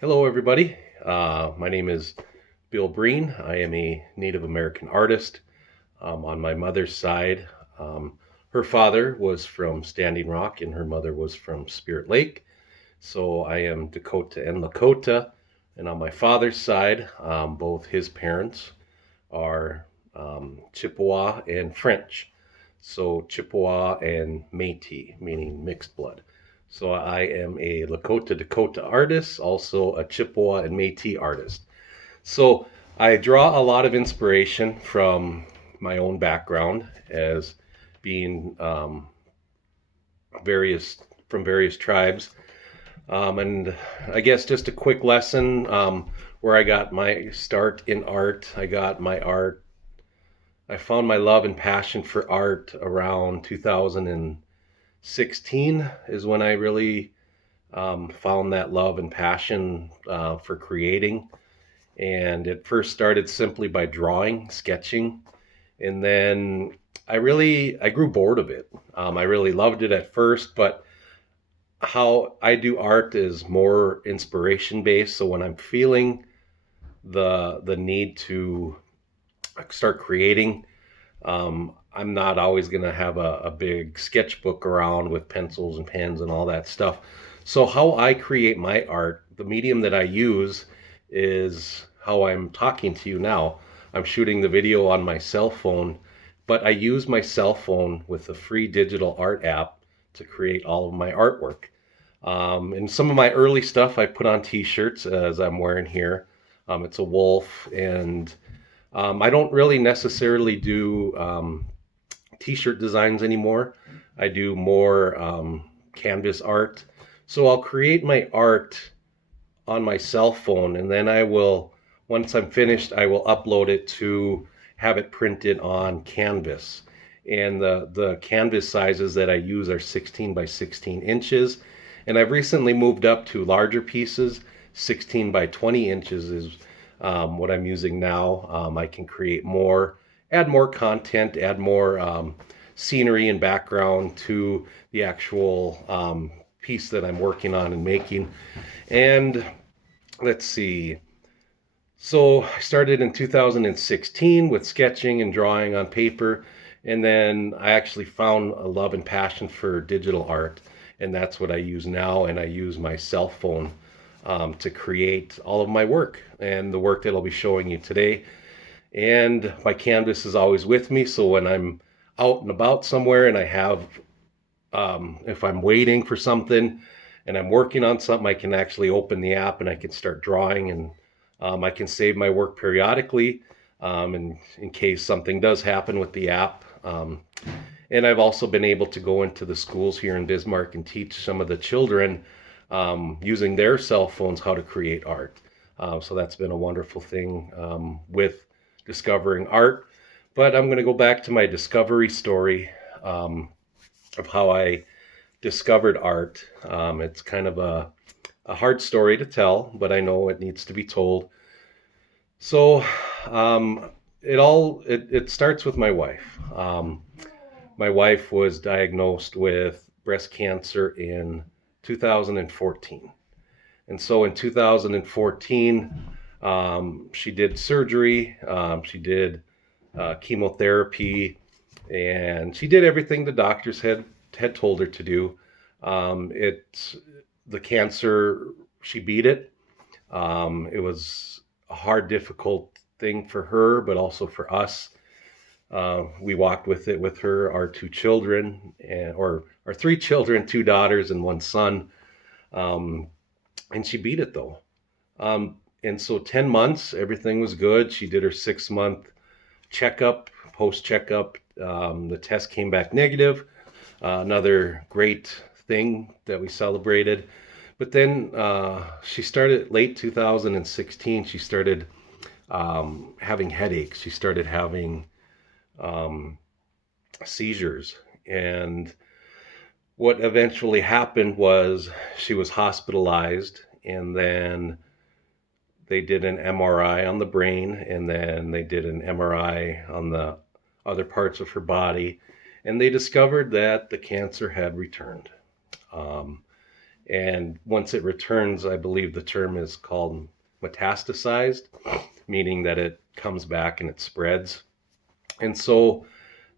Hello, everybody. My name is Bill Brien. I am a Native American artist. On my mother's side, her father was from Standing Rock and her mother was from Spirit Lake. So I am Dakota and Lakota. And on my father's side, both his parents are Chippewa and French. So Chippewa and Métis, meaning mixed blood. So I am a Lakota Dakota artist, also a Chippewa and Métis artist. So I draw a lot of inspiration from my own background as being various from various tribes. And I guess just a quick lesson where I got my start in art. I found my love and passion for art around 2016 is when I really found that love and passion for creating. And it first started simply by drawing, sketching, and then I grew bored of it. I really loved it at first, but how I do art is more inspiration based. So when I'm feeling the need to start creating, I'm not always going to have a big sketchbook around with pencils and pens and all that stuff. So how I create my art, the medium that I use is how I'm talking to you now. I'm shooting the video on my cell phone, but I use my cell phone with a free digital art app to create all of my artwork. And some of my early stuff I put on t-shirts as I'm wearing here. It's a wolf, and I don't really necessarily do t-shirt designs anymore. I do more canvas art. So I'll create my art on my cell phone, and then once I'm finished, I will upload it to have it printed on canvas. And the canvas sizes that I use are 16 by 16 inches. And I've recently moved up to larger pieces. 16 by 20 inches is what I'm using now. I can create more, add more content, add more scenery and background to the actual piece that I'm working on and making. And let's see. So I started in 2016 with sketching and drawing on paper. And then I actually found a love and passion for digital art. And that's what I use now. And I use my cell phone to create all of my work and the work that I'll be showing you today. And my canvas is always with me. So when I'm out and about somewhere and if I'm waiting for something and I'm working on something, I can actually open the app and I can start drawing, and I can save my work periodically in case something does happen with the app. And I've also been able to go into the schools here in Bismarck and teach some of the children using their cell phones how to create art. So that's been a wonderful thing with discovering art. But I'm going to go back to my discovery story of how I discovered art. It's kind of a hard story to tell, but I know it needs to be told. So it starts with my wife. My wife was diagnosed with breast cancer in 2014. And so in 2014, she did surgery, she did chemotherapy, and she did everything the doctors had told her to do. It's the cancer, she beat it. It was a hard, difficult thing for her, but also for us. We walked with it with her, our two children, or our three children, two daughters and one son. And she beat it though. And so 10 months, everything was good. She did her 6-month checkup, post checkup. The test came back negative. Another great thing that we celebrated. But then she started late 2016. She started having headaches. She started having seizures. And what eventually happened was she was hospitalized, and then they did an MRI on the brain, and then they did an MRI on the other parts of her body, and they discovered that the cancer had returned. And once it returns, I believe the term is called metastasized, meaning that it comes back and it spreads. And so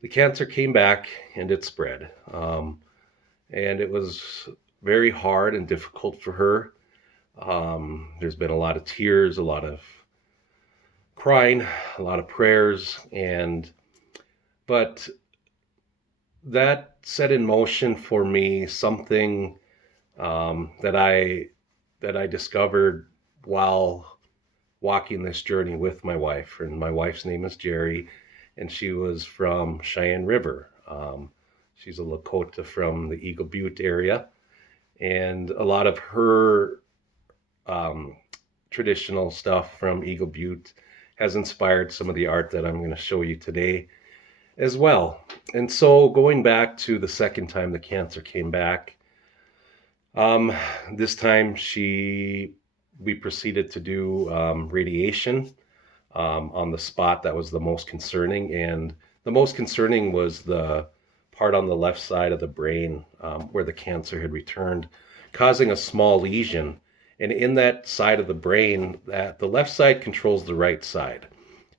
the cancer came back and it spread. And it was very hard and difficult for her. There's been a lot of tears, a lot of crying, a lot of prayers, but that set in motion for me something that I discovered while walking this journey with my wife. And my wife's name is Jerry, and she was from Cheyenne River. She's a Lakota from the Eagle Butte area, and a lot of her traditional stuff from Eagle Butte has inspired some of the art that I'm going to show you today as well. And so going back to the second time the cancer came back, this time we proceeded to do radiation on the spot that was the most concerning. And the most concerning was the part on the left side of the brain where the cancer had returned, causing a small lesion. And in that side of the brain, that the left side controls the right side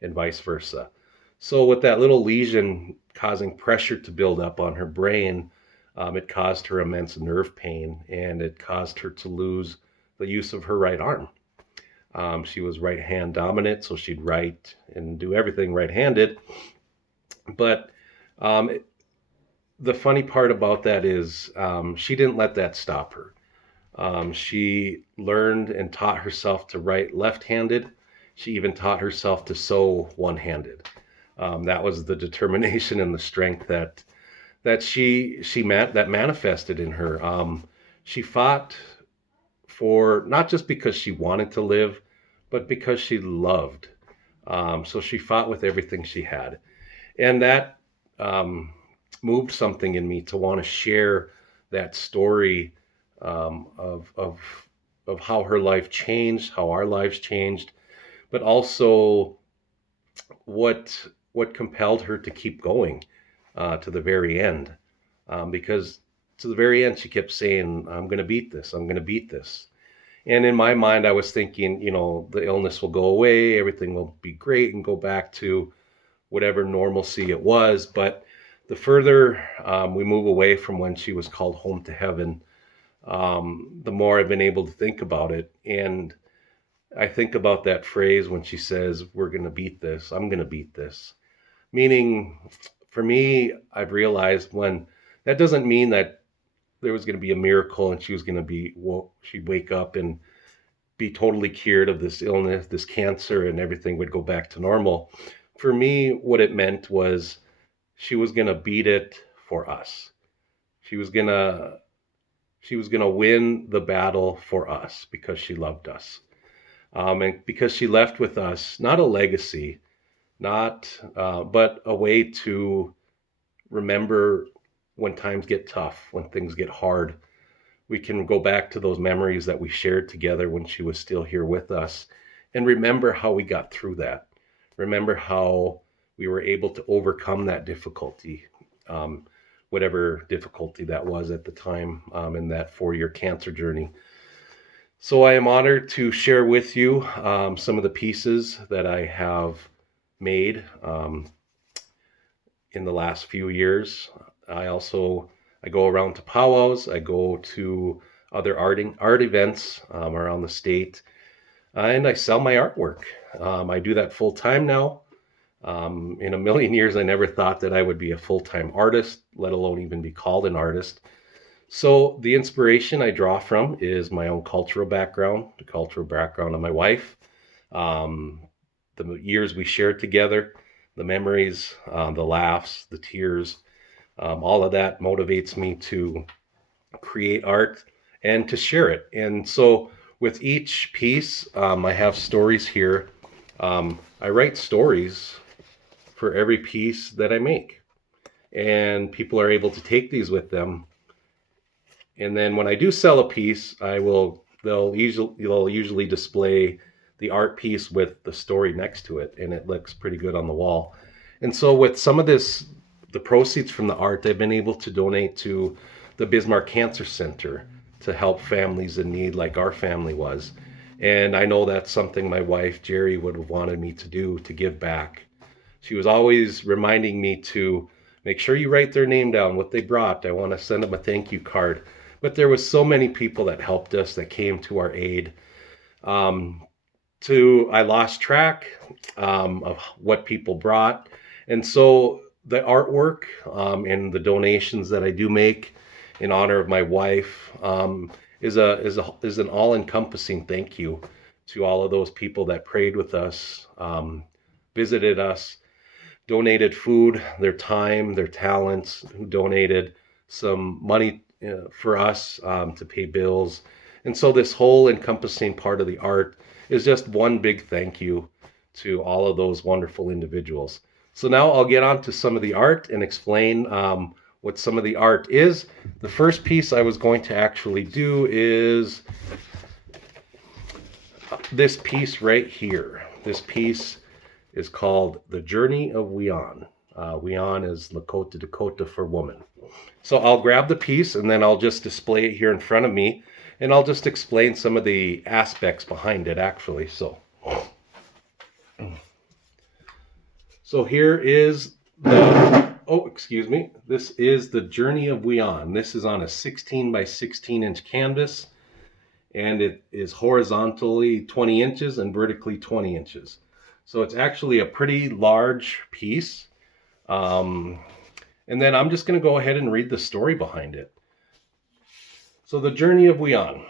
and vice versa. So with that little lesion causing pressure to build up on her brain, it caused her immense nerve pain, and it caused her to lose the use of her right arm. She was right hand dominant, so she'd write and do everything right-handed. But the funny part about that is she didn't let that stop her. She learned and taught herself to write left-handed. She even taught herself to sew one-handed. That was the determination and the strength that manifested in her. She fought for, not just because she wanted to live, but because she loved. So she fought with everything she had, and that moved something in me to want to share that story of how her life changed, how our lives changed, but also what compelled her to keep going to the very end. Because to the very end, she kept saying, "I'm going to beat this. I'm going to beat this." And in my mind, I was thinking, the illness will go away, everything will be great, and go back to whatever normalcy it was. But the further we move away from when she was called home to heaven, the more I've been able to think about it. And I think about that phrase when she says, "We're going to beat this. I'm going to beat this." Meaning, for me, I've realized when that doesn't mean that there was going to be a miracle and she was going to she'd wake up and be totally cured of this illness, this cancer, and everything would go back to normal. For me, what it meant was she was going to beat it for us. She was going to win the battle for us because she loved us. And because she left with us, not a legacy, but a way to remember when times get tough, when things get hard. We can go back to those memories that we shared together when she was still here with us and remember how we got through that. Remember how we were able to overcome that difficulty, whatever difficulty that was at the time in that 4-year cancer journey. So I am honored to share with you some of the pieces that I have made in the last few years. I go around to powwows. I go to other art events around the state, and I sell my artwork. I do that full time now. In a million years, I never thought that I would be a full-time artist, let alone even be called an artist. So the inspiration I draw from is my own cultural background, the cultural background of my wife, the years we shared together, the memories, the laughs, the tears. All of that motivates me to create art and to share it. And so with each piece, I have stories here. I write stories for every piece that I make, and people are able to take these with them. And then when I do sell a piece, they'll usually display the art piece with the story next to it, and it looks pretty good on the wall. And so with some of the proceeds from the art, I've been able to donate to the Bismarck Cancer Center to help families in need like our family was. And I know that's something my wife, Jerry, would have wanted me to do, to give back. She was always reminding me to make sure you write their name down, what they brought. I want to send them a thank you card. But there was so many people that helped us, that came to our aid. Um, I lost track of what people brought. And so the artwork and the donations that I do make in honor of my wife is an all-encompassing thank you to all of those people that prayed with us, visited us, donated food, their time, their talents, who donated some money for us to pay bills. And so this whole encompassing part of the art is just one big thank you to all of those wonderful individuals. So now I'll get on to some of the art and explain what some of the art is. The first piece I was going to actually do is this piece right here. This piece is called The Journey of Wian. Wian is Lakota Dakota for woman. So I'll grab the piece and then I'll just display it here in front of me, and I'll just explain some of the aspects behind it actually. So here is this is The Journey of Wian. This is on a 16 by 16 inch canvas, and it is horizontally 20 inches and vertically 20 inches. So it's actually a pretty large piece. And then I'm just going to go ahead and read the story behind it. So The Journey of Wian.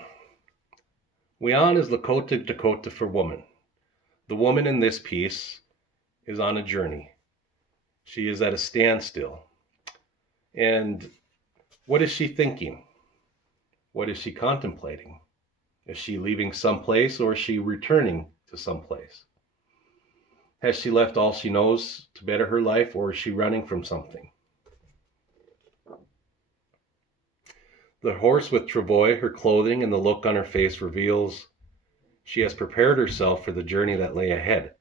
Wian is Lakota Dakota for woman. The woman in this piece is on a journey. She is at a standstill. And what is she thinking? What is she contemplating? Is she leaving someplace, or is she returning to someplace? Has she left all she knows to better her life, or is she running from something? The horse with travois, her clothing, and the look on her face reveals she has prepared herself for the journey that lay ahead.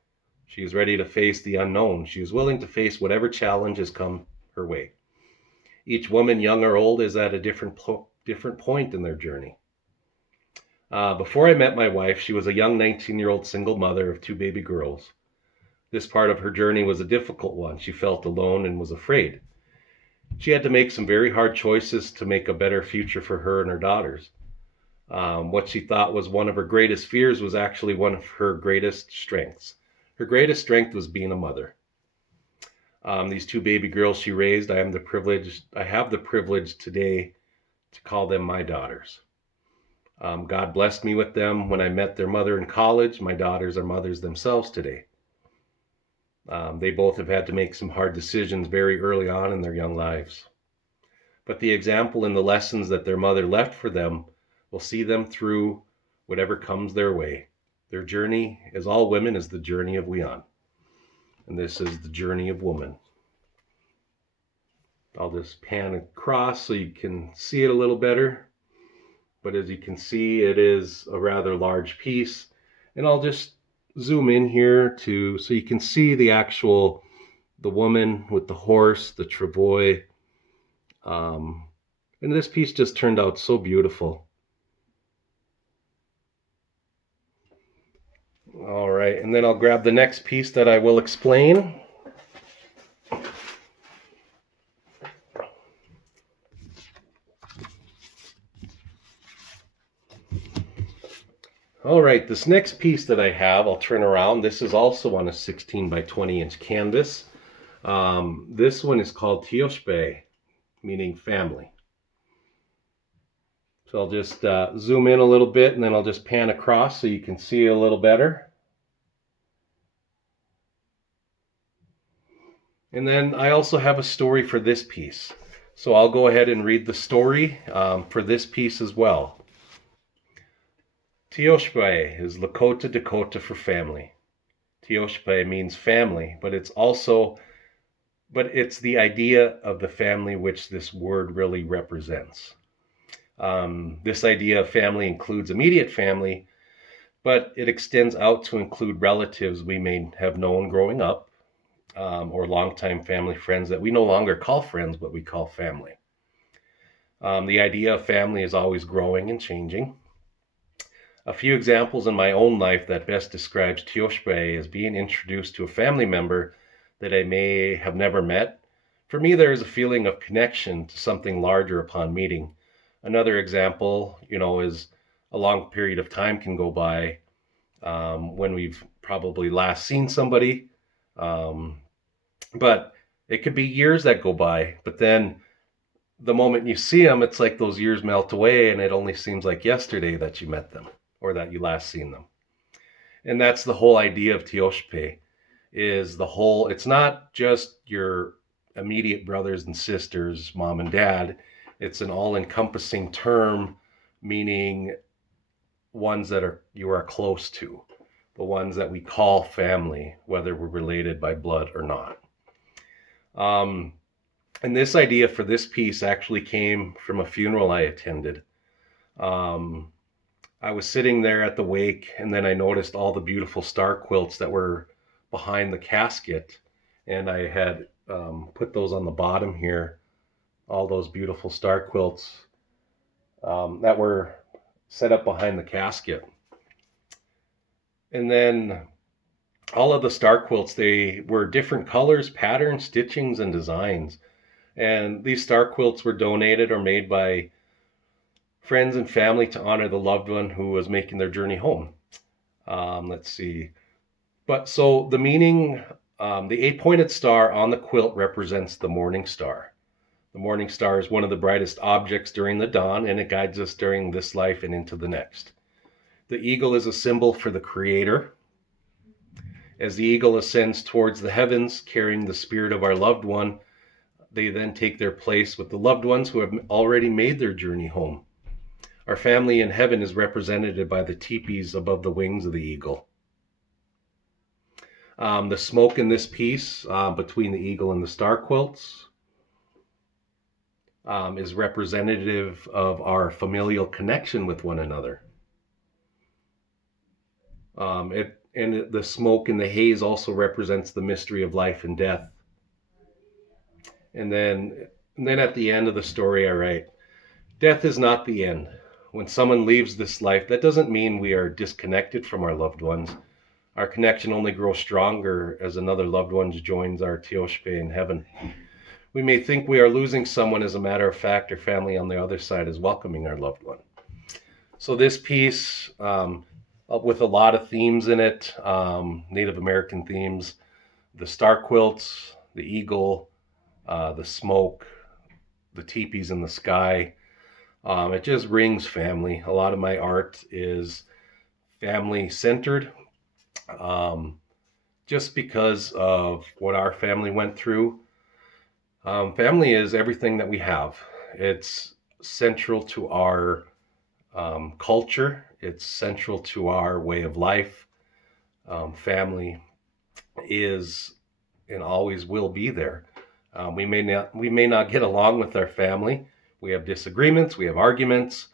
She is ready to face the unknown. She is willing to face whatever challenges come her way. Each woman, young or old, is at a different point in their journey. Before I met my wife, she was a young 19-year-old single mother of 2 baby girls. This part of her journey was a difficult one. She felt alone and was afraid. She had to make some very hard choices to make a better future for her and her daughters. What she thought was one of her greatest fears was actually one of her greatest strengths. Her greatest strength was being a mother. These 2 baby girls she raised, I have the privilege today to call them my daughters. God blessed me with them when I met their mother in college. My daughters are mothers themselves today. They both have had to make some hard decisions very early on in their young lives. But the example and the lessons that their mother left for them will see them through whatever comes their way. Their journey, as all women, is the journey of Wian. And this is the journey of woman. I'll just pan across so you can see it a little better. But as you can see, it is a rather large piece. And I'll just zoom in here so you can see the woman with the horse, the travois. And this piece just turned out so beautiful. All right, and then I'll grab the next piece that I will explain. All right, this next piece that I have, I'll turn around. This is also on a 16 by 20 inch canvas. This one is called Tioshpe, meaning family. So I'll just zoom in a little bit, and then I'll just pan across so you can see a little better. And then I also have a story for this piece. So I'll go ahead and read the story for this piece as well. Tioshpe is Lakota Dakota for family. Tioshpe means family, but it's the idea of the family which this word really represents. This idea of family includes immediate family, but it extends out to include relatives we may have known growing up, or longtime family friends that we no longer call friends, but we call family. The idea of family is always growing and changing. A few examples in my own life that best describes Tioshbe is being introduced to a family member that I may have never met. For me, there is a feeling of connection to something larger upon meeting. Another example, is a long period of time can go by when we've probably last seen somebody. Um, but it could be years that go by, but then the moment you see them, it's like those years melt away and it only seems like yesterday that you met them or that you last seen them. And that's the whole idea of Tioshpe is it's not just your immediate brothers and sisters, mom and dad. It's an all-encompassing term, meaning ones that you are close to, the ones that we call family, whether we're related by blood or not. And this idea for this piece actually came from a funeral I attended. I was sitting there at the wake, and then I noticed all the beautiful star quilts that were behind the casket, and I had put those on the bottom here, all those beautiful star quilts that were set up behind the casket. And then all of the star quilts, they were different colors, patterns, stitchings, and designs. And these star quilts were donated or made by friends and family to honor the loved one who was making their journey home. Let's see. But so the meaning, the 8-pointed star on the quilt represents the morning star. The morning star is one of the brightest objects during the dawn, and it guides us during this life and into the next. The eagle is a symbol for the Creator. As the eagle ascends towards the heavens, carrying the spirit of our loved one, they then take their place with the loved ones who have already made their journey home. Our family in heaven is represented by the teepees above the wings of the eagle. The smoke in this piece between the eagle and the star quilts is representative of our familial connection with one another. The smoke and the haze also represents the mystery of life and death. And then at the end of the story, I write, death is not the end. When someone leaves this life, that doesn't mean we are disconnected from our loved ones. Our connection only grows stronger as another loved one joins our Tioshpe in heaven. We may think we are losing someone. As a matter of fact, our family on the other side is welcoming our loved one. So this piece, with a lot of themes in it, Native American themes, the star quilts, the eagle, the smoke, the teepees in the sky. It just rings family. A lot of my art is family centered, just because of what our family went through. Family is everything that we have. It's central to our culture. It's central to our way of life. Family is and always will be there. We may not get along with our family. We have disagreements, we have arguments,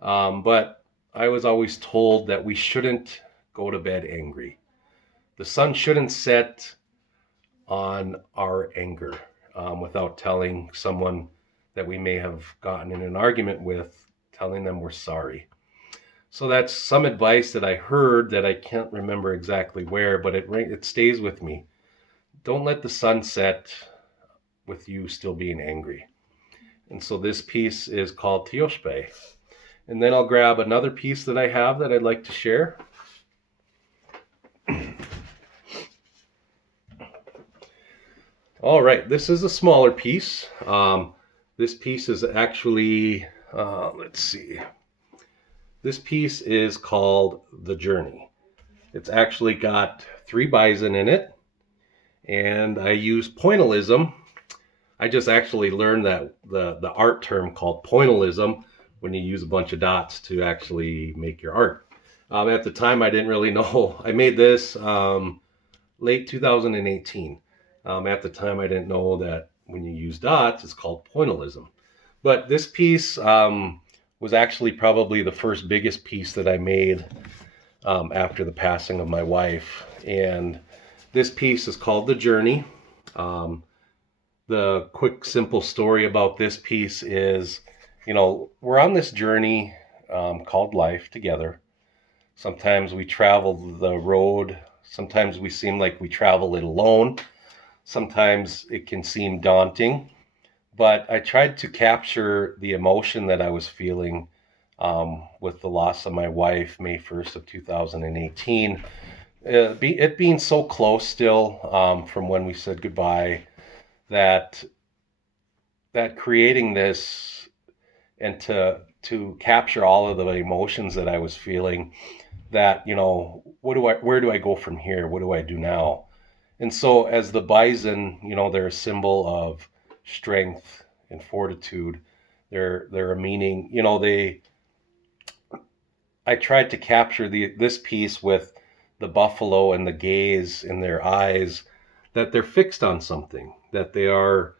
but I was always told that we shouldn't go to bed angry. The sun shouldn't set on our anger without telling someone that we may have gotten in an argument with, telling them we're sorry. So that's some advice that I heard that I can't remember exactly where, but it stays with me. Don't let the sun set with you still being angry. And so this piece is called Tioshpe. And then I'll grab another piece that I have that I'd like to share. All right, this is a smaller piece. This piece is actually, let's see. This piece is called The Journey. It's actually got 3 bison in it. And I use pointillism. I just actually learned that the art term called pointillism when you use a bunch of dots to actually make your art. At the time, I didn't really know. I made this late 2018. At the time, I didn't know that when you use dots, it's called pointillism. But this piece was actually probably the first biggest piece that I made after the passing of my wife. And this piece is called The Journey. The quick, simple story about this piece is we're on this journey called life together. Sometimes we travel the road. Sometimes we seem like we travel it alone. Sometimes it can seem daunting. But I tried to capture the emotion that I was feeling with the loss of my wife, May 1st of 2018. It being so close still from when we said goodbye, that creating this and to capture all of the emotions that I was feeling, that where do I go from here? What do I do now? And so as the bison, they're a symbol of strength and fortitude. They're a meaning. I tried to capture this piece with the buffalo and the gaze in their eyes, that they're fixed on something, that they are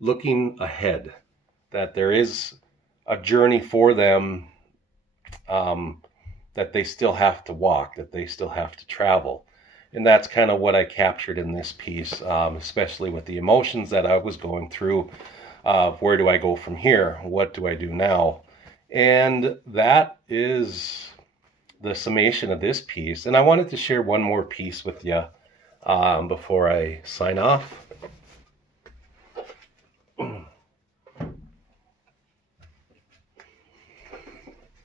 looking ahead, that there is a journey for them, that they still have to walk, that they still have to travel. And that's kind of what I captured in this piece, especially with the emotions that I was going through. Where do I go from here? What do I do now? And that is the summation of this piece. And I wanted to share one more piece with you before I sign off.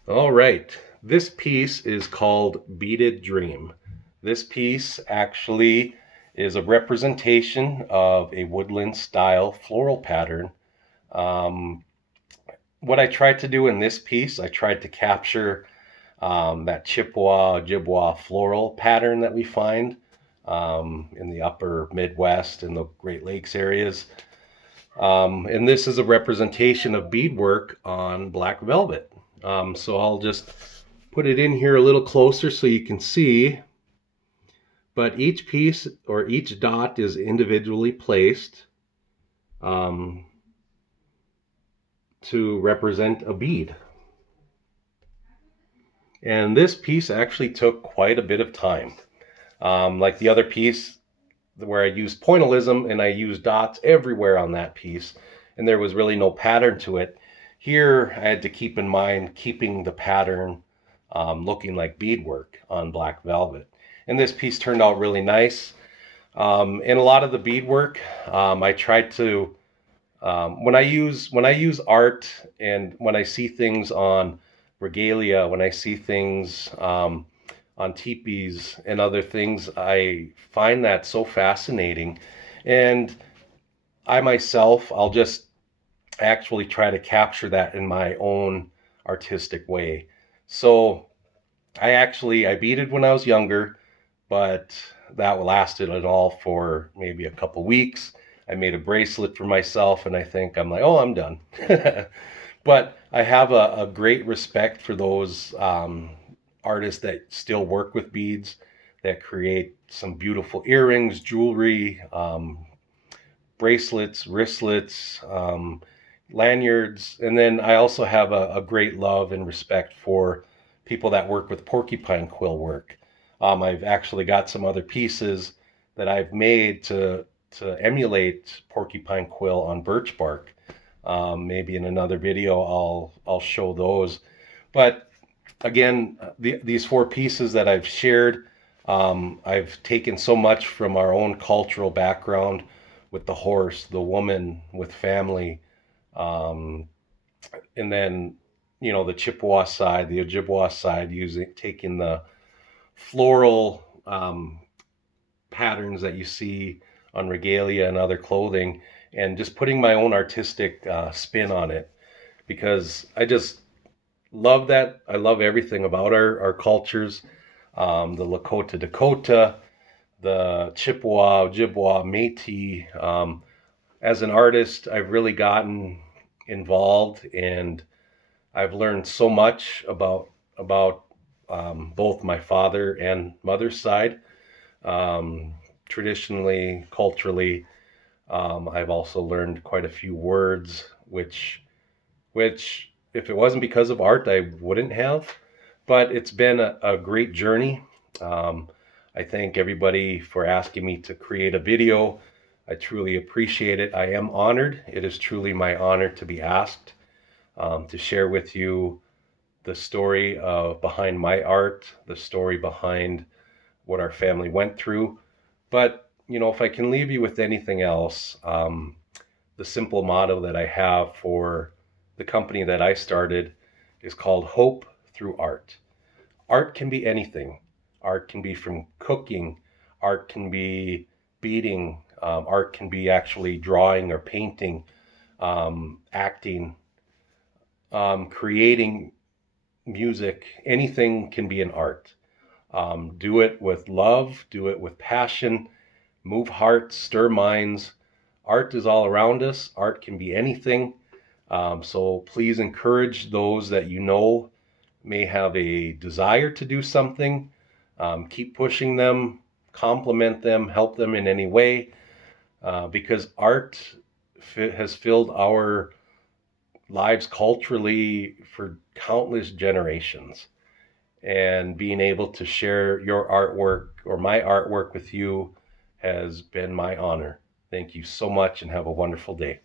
All right. This piece is called Beaded Dream. This piece actually is a representation of a woodland style floral pattern. What I tried to do in this piece, I tried to capture that Chippewa, Ojibwa floral pattern that we find in the upper Midwest and the Great Lakes areas. And this is a representation of beadwork on black velvet. So I'll just put it in here a little closer so you can see. But each piece or each dot is individually placed to represent a bead. And this piece actually took quite a bit of time. Like the other piece where I used pointillism and I used dots everywhere on that piece, and there was really no pattern to it. Here I had to keep in mind keeping the pattern looking like beadwork on black velvet. And this piece turned out really nice. And a lot of the beadwork, I tried to, when I use art and when I see things on regalia, when I see things on teepees and other things, I find that so fascinating. And I myself, I'll just actually try to capture that in my own artistic way. So I beaded when I was younger, but that lasted at all for maybe a couple weeks. I made a bracelet for myself and I'm like, oh, I'm done. But I have a great respect for those artists that still work with beads, that create some beautiful earrings, jewelry, bracelets, wristlets, lanyards. And then I also have a great love and respect for people that work with porcupine quill work. I've actually got some other pieces that I've made to emulate porcupine quill on birch bark. Maybe in another video I'll show those. But again, these four pieces that I've shared, I've taken so much from our own cultural background with the horse, the woman, with family, and then the Chippewa side, the Ojibwa side, taking the floral patterns that you see on regalia and other clothing, and just putting my own artistic spin on it, because I just love that. I love everything about our cultures, the Lakota, Dakota, the Chippewa, Ojibwa, Métis. As an artist, I've really gotten involved, and I've learned so much about both my father and mother's side. Traditionally, culturally, I've also learned quite a few words, which if it wasn't because of art, I wouldn't have. But it's been a great journey. I thank everybody for asking me to create a video. I truly appreciate it. I am honored. It is truly my honor to be asked. to share with you the story of behind my art, the story behind what our family went through. But, if I can leave you with anything else, the simple motto that I have for the company that I started is called Hope Through Art. Art can be anything. Art can be from cooking. Art can be beading. Art can be actually drawing or painting, acting, creating music. Anything can be an art. Do it with love, do it with passion, move hearts, stir minds. Art is all around us. Art can be anything. So please encourage those that may have a desire to do something. Keep pushing them, compliment them, help them in any way, because art has filled our lives culturally for countless generations. And being able to share your artwork or my artwork with you has been my honor. Thank you so much and have a wonderful day.